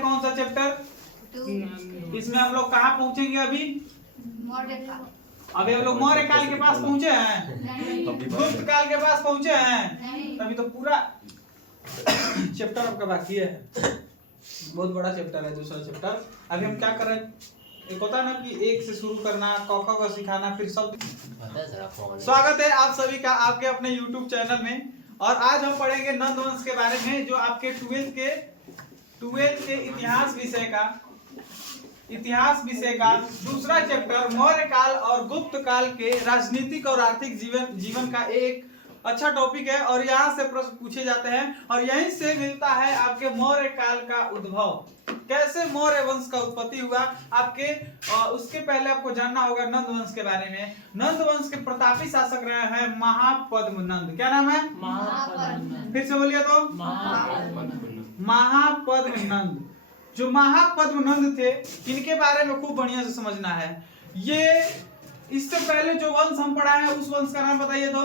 कौन सा चैप्टर? इसमें हम लोग कहाँ पहुंचेंगे अभी? अभी हम लोग मौर्य काल के पास पहुंचे हैं, गुप्त काल के पास पहुंचे हैं, तभी तो पूरा चैप्टर आपका बाकी है। बहुत बड़ा चैप्टर है दूसरा चैप्टर। अभी हम क्या कर रहे हैं, एक होता है ना कि एक से शुरू करना, क ख को सिखाना, फिर सब। स्वागत है आप सभी का आपके अपने YouTube चैनल में। और आज हम पढ़ेंगे नंद वंश के बारे में, जो आपके 12th के इतिहास विषय का दूसरा चैप्टर मौर्य काल और गुप्त काल के राजनीतिक और आर्थिक जीवन का एक अच्छा टॉपिक है। और यहाँ से प्रश्न पूछे जाते हैं और यहीं से मिलता है आपके मौर्य काल का उद्भव, कैसे मौर्य वंश का उत्पत्ति हुआ आपके। उसके पहले आपको जानना होगा नंद वंश के बारे में। नंद वंश के प्रतापी शासक रहे हैं महापद्मनंद। क्या नाम है? महापद्मनंद। फिर से बोलिए तो, महापद्मनंद। जो महापद्मनंद थे, इनके बारे में खूब बढ़िया से समझना है। ये इससे पहले जो वंश हम पढ़ा है उस वंश का नाम बताइए तो?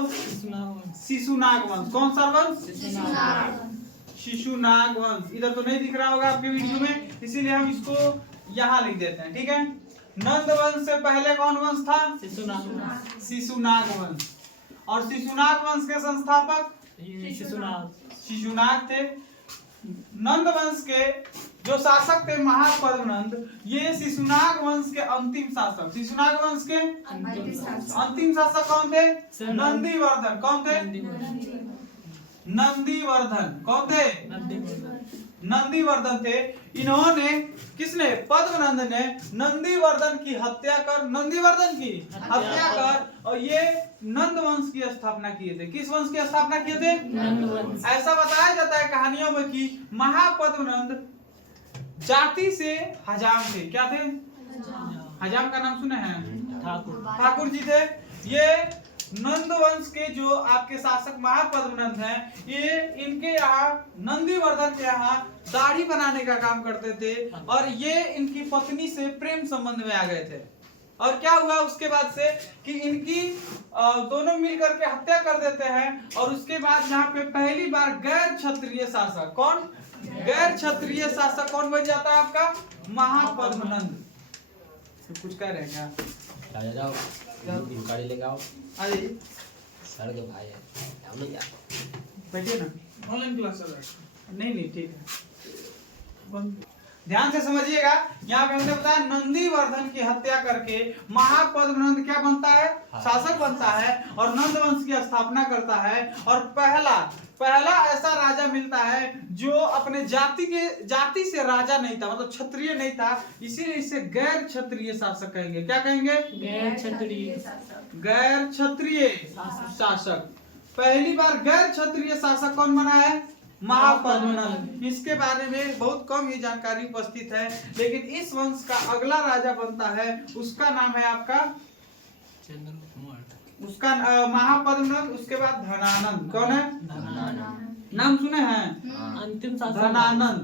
शिशुनाग वंश। कौन सा वंश? शिशुनाग वंश। इधर तो नहीं दिख रहा होगा आपके वीडियो में, इसीलिए हम इसको यहाँ लिख देते हैं, ठीक है। नंद वंश से पहले कौन वंश था? शिशुनाग वंश। और शिशुनाग वंश के संस्थापक शिशुनाग थे। नंद वंश के जो शासक थे महापद्मनंद, ये शिशुनाग वंश के अंतिम शासक। शिशुनाग वंश के अंतिम शासक कौन थे? नंदीवर्धन। कौन थे? नंदीवर्धन। कौन थे? नंदीवर्धन थे। इन्होंने, किसने? पद्मनंद ने नंदीवर्धन की हत्या कर और ये नंद वंश की स्थापना किए थे। किस वंश की स्थापना किए थे? नंद वंश। ऐसा बताया जाता है कहानियों में कि महापद्मनंद जाति से हजाम थे। क्या थे? हजाम का नाम सुने हैं? ठाकुर जी थे। ये नंद वंश के जो आपके शासक महापद्मनंद हैं, ये इनके यहाँ नंदीवर्धन के यहाँ दाढ़ी बनाने का काम करते थे और ये इनकी पत्नी से प्रेम संबंध में आ गए थे। और क्या हुआ उसके बाद से कि इनकी दोनों मिलकर के हत्या कर देते हैं। और उसके बाद यहाँ पे पहली बार गैर क्षत्रिय शासक, कौन? गैर क्षत्रिय शासक कौन बन जाता है आपका? महापद्मनंद। कुछ कह रहे हैं क्या? जाओ गाड़ी लेके आओ। अरे सर के भाई है, हम नहीं जाते। बैठिए ना, ऑनलाइन क्लास चल रहा है। नहीं ठीक है, ध्यान से समझिएगा। यहाँ पे हमने बताया नंदीवर्धन की हत्या करके महापद्मनंद क्या बनता है? शासक बनता है और नंद वंश की स्थापना करता है। और पहला ऐसा राजा मिलता है जो अपने जाति से राजा नहीं था, मतलब क्षत्रिय नहीं था, इसीलिए इसे गैर क्षत्रिय शासक कहेंगे। क्या कहेंगे? गैर क्षत्रिय शासक। पहली बार गैर क्षत्रिय शासक कौन बना है? महापद्मनंद। इसके बारे में बहुत कम ही जानकारी उपस्थित है, लेकिन इस वंश का अगला राजा बनता है, उसका नाम है आपका महापद्मनंद। उसके बाद धनानंद। कौन है? नाम सुने हैं? अंतिम धनानंद।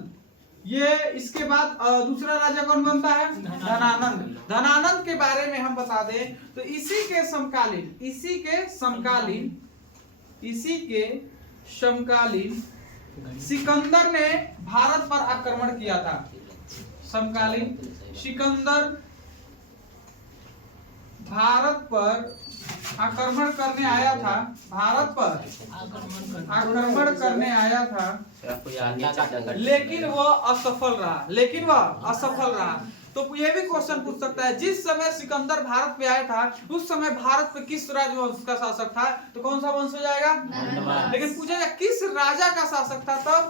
ये इसके बाद दूसरा राजा कौन बनता है? धनानंद। धनानंद के बारे में हम बता दें तो इसी के समकालीन सिकंदर ने भारत पर आक्रमण किया था। समकालीन सिकंदर भारत पर आक्रमण करने आया था। लेकिन वह असफल रहा। तो ये भी क्वेश्चन पूछ सकता है, जिस समय सिकंदर भारत पे आया था उस समय भारत पे किस राजवंश का शासक था? तो कौन सा वंश हो जाएगा? लेकिन पूछेगा किस राजा का शासक था तब?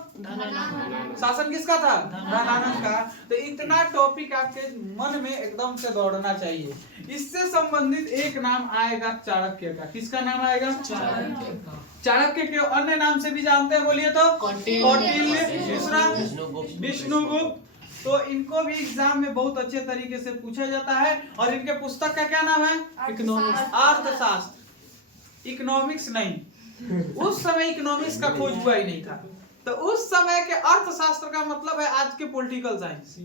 शासन किसका था? धनानंद का। तो इतना टॉपिक आपके मन में एकदम से दौड़ना चाहिए। इससे संबंधित एक नाम आएगा चाणक्य का। किसका नाम आएगा? चाणक्य के अन्य नाम से भी जानते हैं, बोलिए तो? कौटिल्य। दूसरा विष्णुगुप्त। तो इनको भी एग्जाम में बहुत अच्छे तरीके से पूछा जाता है। और इनके पुस्तक का क्या नाम है? अर्थशास्त्र। इकोनॉमिक्स नहीं, उस समय इकोनॉमिक्स का खोज हुआ ही नहीं था। तो उस समय के अर्थशास्त्र का मतलब है आज के पॉलिटिकल साइंस।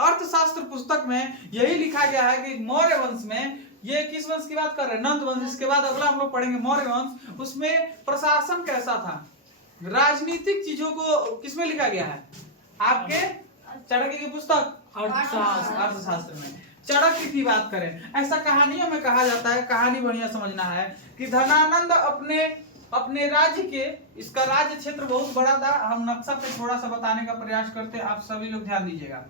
अर्थशास्त्र पुस्तक में यही लिखा गया है कि मौर्य वंश में, ये किस वंश की बात कर रहे हैं? नंद वंश। इसके बाद अगला हम लोग पढ़ेंगे मौर्य वंश। उसमें प्रशासन कैसा था, राजनीतिक चीजों को किसमें लिखा गया है? आपके चाणक्य की पुस्तक अर्थशास्त्र में चाणक्य की बात करें। ऐसा कहानियों में कहा जाता है, कहानी बढ़िया समझना है कि धनानंद अपने राज्य के, इसका राज्य क्षेत्र बहुत बड़ा था। हम नक्शा पे थोड़ा सा बताने का प्रयास करते हैं, आप सभी लोग ध्यान दीजिएगा।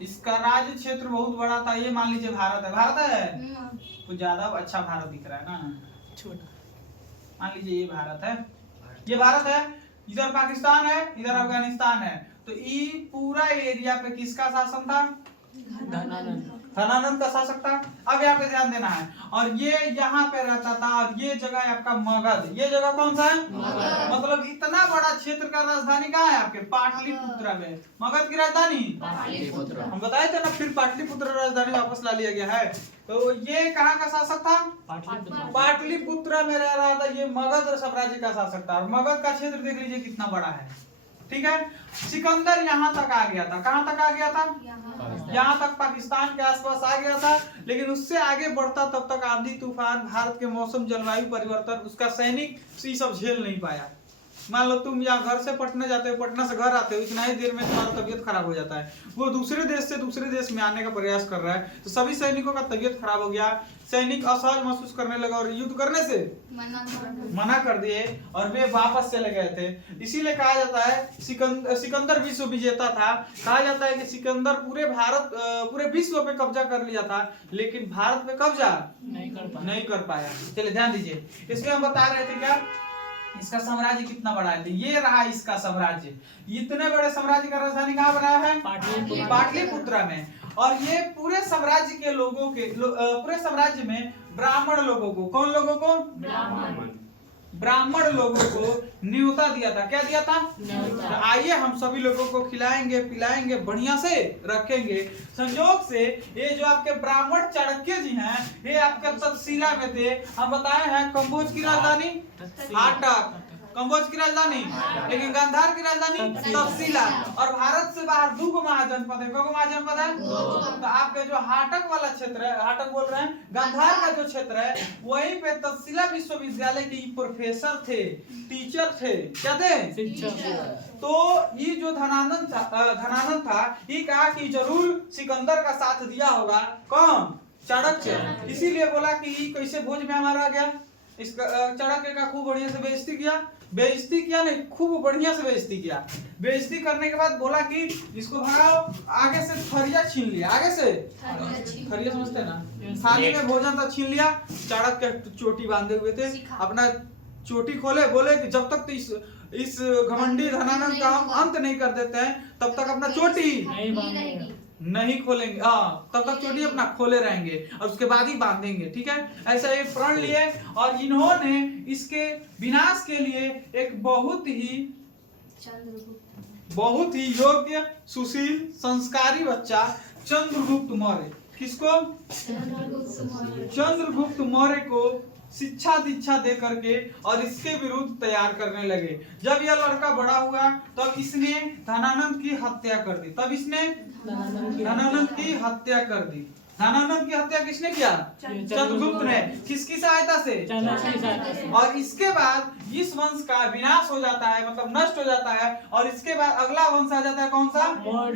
इसका राज्य क्षेत्र बहुत बड़ा था। ये मान लीजिए भारत है, भारत है कुछ ज्यादा अच्छा भारत दिख रहा है ना, छोटा मान लीजिए ये भारत है, ये भारत है, इधर पाकिस्तान है, इधर अफगानिस्तान है। तो ये पूरा एरिया पे किसका शासन था? धनानंद का शासक था। अब यहाँ पे ध्यान देना है। और ये यहाँ पे रहता था, और ये जगह है आपका मगध। ये जगह कौन सा है? मतलब इतना बड़ा क्षेत्र का राजधानी कहाँ है आपके? पाटलिपुत्र में। मगध की राजधानी हम बताए थे ना, फिर पाटलिपुत्र राजधानी वापस ला लिया गया है। तो ये कहाँ का शासक था? पाटलिपुत्र में रह रहा था। ये मगध साम्राज्य का शासक था। और मगध का क्षेत्र देख लीजिए कितना बड़ा है, ठीक है। सिकंदर यहाँ तक आ गया था। कहाँ तक आ गया था? यहाँ तक पाकिस्तान के आसपास आ गया था। लेकिन उससे आगे बढ़ता तब तक आंधी तूफान, भारत के मौसम, जलवायु परिवर्तन, उसका सैनिक ये सब झेल नहीं पाया। मान लो तुम यहाँ घर से पटना जाते हो, पटना से घर आते हो, इतना ही देर में तुम्हारा तबीयत खराब हो जाता है। वो दूसरे देश से दूसरे देश में आने का प्रयास कर रहा है, तो सभी सैनिकों का तबीयत खराब हो गया। सैनिक असहज महसूस करने लगा और युद्ध करने से मना कर दिए, और वे वापस चले गए थे। इसीलिए कहा जाता है सिकंदर विश्व विजेता था। कहा जाता है कि सिकंदर पूरे विश्व पे कब्जा कर लिया था, लेकिन भारत पे कब्जा नहीं कर पाया। चलिए ध्यान दीजिए, इसमें हम बता रहे थे क्या इसका साम्राज्य कितना बड़ा है। ये रहा इसका साम्राज्य। इतने बड़े साम्राज्य का राजधानी कहाँ बनाया है? पाटलिपुत्र में। और ये पूरे साम्राज्य के लोगों के पूरे साम्राज्य में ब्राह्मण लोगों को, कौन लोगों को? ब्राह्मण लोगों को न्योता दिया था। क्या दिया था? न्योता। आइए हम सभी लोगों को खिलाएंगे पिलाएंगे, बढ़िया से रखेंगे। संयोग से ये जो आपके ब्राह्मण चाणक्य जी हैं, ये आपके तक्षशिला में थे। हम बताए हैं कंबोज की राजधानी हाटक, कंबोज की राजधानी, लेकिन गांधार की राजधानी तक्षशिला। और भारत से बाहर 2 महाजनपद है। कौन महाजनपद है? तो आपके जो हाटक वाला क्षेत्र है, हाटक बोल रहे हैं, गांधार का जो क्षेत्र है, वहीं पे तक्षशिला विश्वविद्यालय के प्रोफेसर थे, टीचर थे। क्या थे? तो ये जो धनानंद था, ये कहा कि जरूर सिकंदर का साथ दिया होगा। कौन? चाणक्य। इसीलिए बोला कि कैसे भोज में हमारा आ गया। इस चाणक्य का खूब बढ़िया से बेइज्जती किया नहीं, खूब बढ़िया से बेइज्जती किया। बेइज्जती करने के बाद बोला कि इसको भगाओ, आगे से थरिया छीन लिया। आगे से थरिया समझते ना, थाली में भोजन था, छीन लिया। चाणक्य चोटी बांधे हुए थे, अपना चोटी खोले, बोले कि जब तक इस घमंडी धनानंद का हम अंत नहीं कर देते हैं, तब तक अपना चोटी नहीं खोलेंगे। तब तक चोटी अपना खोले रहेंगे, और उसके बाद ही बांधेंगे, ठीक है। ऐसा एक प्रण लिए, और इन्होंने इसके विनाश के लिए एक बहुत ही योग्य, सुशील, संस्कारी बच्चा चंद्रगुप्त मौर्य, किसको? चंद्रगुप्त मौर्य को शिक्षा दीक्षा दे करके और इसके विरुद्ध तैयार करने लगे। जब यह लड़का बड़ा हुआ तब इसने धनानंद की हत्या कर दी। धनानंद की हत्या कर दी। धनानंद की हत्या किसने किया? चंद्रगुप्त ने। किसकी सहायता से? और इसके बाद इस वंश का विनाश हो जाता है, मतलब नष्ट हो जाता है। और इसके बाद अगला वंश आ जाता है, कौन सा?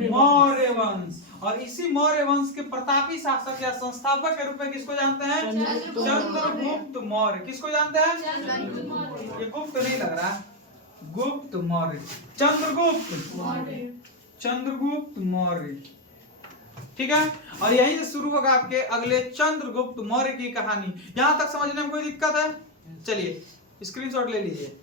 मौर्य वंश। और इसी मौर्य वंश के प्रतापी शासक या संस्थापक के रूप में किसको जानते हैं? चंद्रगुप्त मौर्य। किसको जानते हैं? ये गुप्त नहीं लग रहा, गुप्त मौर्य, चंद्रगुप्त मौर्य, ठीक है। और यहीं से शुरू होगा आपके अगले चंद्रगुप्त मौर्य की कहानी। यहां तक समझने में कोई दिक्कत है? चलिए स्क्रीनशॉट ले लीजिए।